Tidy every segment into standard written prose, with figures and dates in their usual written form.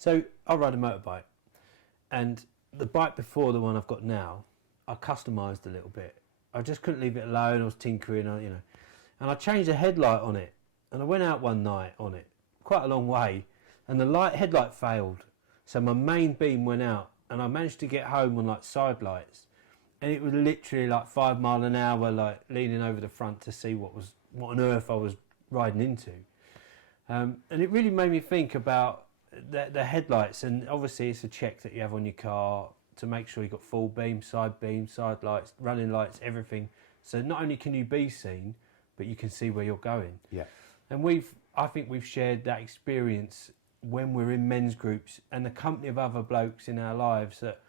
So I ride a motorbike, and the bike before the one I've got now, I customised a little bit. I just couldn't leave it alone. I was tinkering, and I changed the headlight on it. And I went out one night on it, quite a long way, and the headlight failed. So my main beam went out, and I managed to get home on like side lights, and it was literally like 5 miles an hour, like leaning over the front to see what on earth I was riding into. And it really made me think about the headlights, and obviously it's a check that you have on your car to make sure you've got full beam, side lights, running lights, everything. So not only can you be seen, but you can see where you're going. Yeah. And I think we've shared that experience when we're in men's groups and the company of other blokes in our lives, that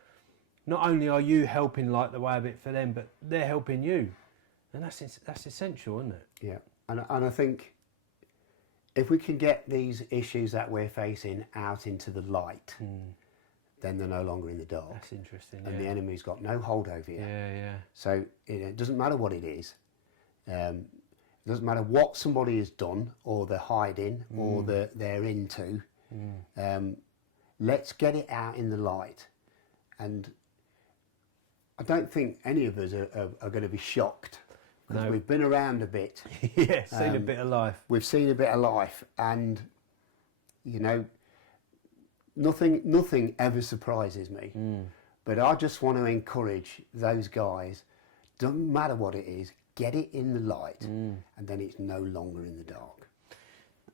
not only are you helping light the way a bit for them, but they're helping you. And that's essential, isn't it? Yeah. And I think if we can get these issues that we're facing out into the light, then they're no longer in the dark. That's interesting. And the enemy's got no hold over you. Yeah. So it doesn't matter what it is. It doesn't matter what somebody has done, or they're hiding, or they're into. Let's get it out in the light. And I don't think any of us are going to be shocked, because we've been around a bit. Yeah, seen a bit of life. We've seen a bit of life, and nothing ever surprises me. But I just want to encourage those guys, doesn't matter what it is, get it in the light, and then it's no longer in the dark.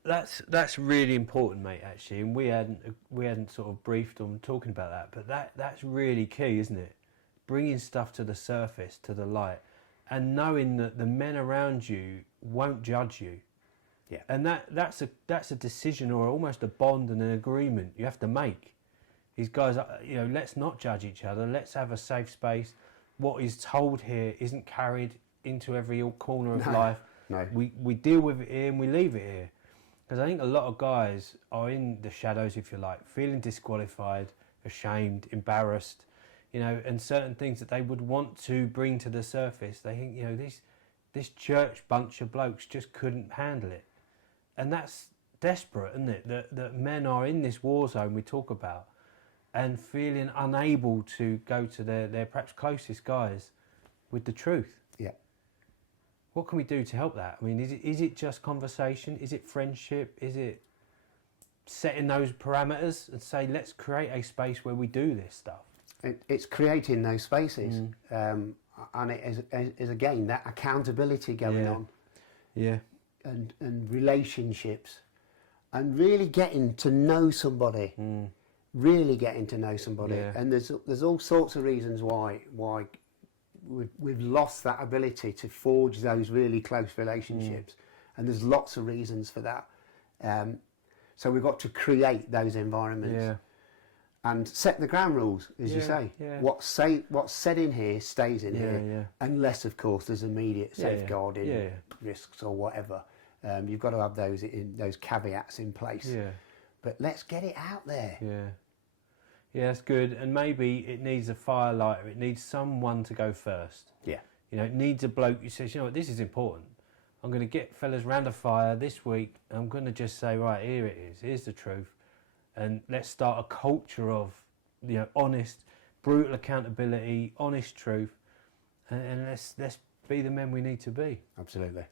That's really important, mate, actually, and we hadn't sort of briefed on talking about that, but that's really key, isn't it? Bringing stuff to the surface, to the light, and knowing that the men around you won't judge you. Yeah. And that's a decision, or almost a bond and an agreement you have to make. These guys, let's not judge each other. Let's have a safe space. What is told here isn't carried into every corner of life. No. We deal with it here and we leave it here. Because I think a lot of guys are in the shadows, if you like, feeling disqualified, ashamed, embarrassed, and certain things that they would want to bring to the surface. They think, this church bunch of blokes just couldn't handle it. And that's desperate, isn't it? That men are in this war zone we talk about, and feeling unable to go to their perhaps closest guys with the truth. Yeah. What can we do to help that? I mean, is it just conversation? Is it friendship? Is it setting those parameters and say, let's create a space where we do this stuff? It's creating those spaces, and it is again that accountability going on. Yeah. And relationships, and really getting to know somebody. Really getting to know somebody. Yeah. And there's all sorts of reasons why we've lost that ability to forge those really close relationships, and there's lots of reasons for that. So we've got to create those environments, and set the ground rules, as you say. Yeah. What's said in here stays in here, unless of course there's immediate safeguarding risks or whatever. You've got to have those caveats in place. Yeah. But let's get it out there. Yeah, that's good. And maybe it needs a firelighter. It needs someone to go first. Yeah. It needs a bloke who says, what, this is important. I'm going to get fellas round a fire this week. I'm going to just say, right, here it is. Here's the truth. And let's start a culture of, honest, brutal accountability, honest truth. And let's be the men we need to be. Absolutely.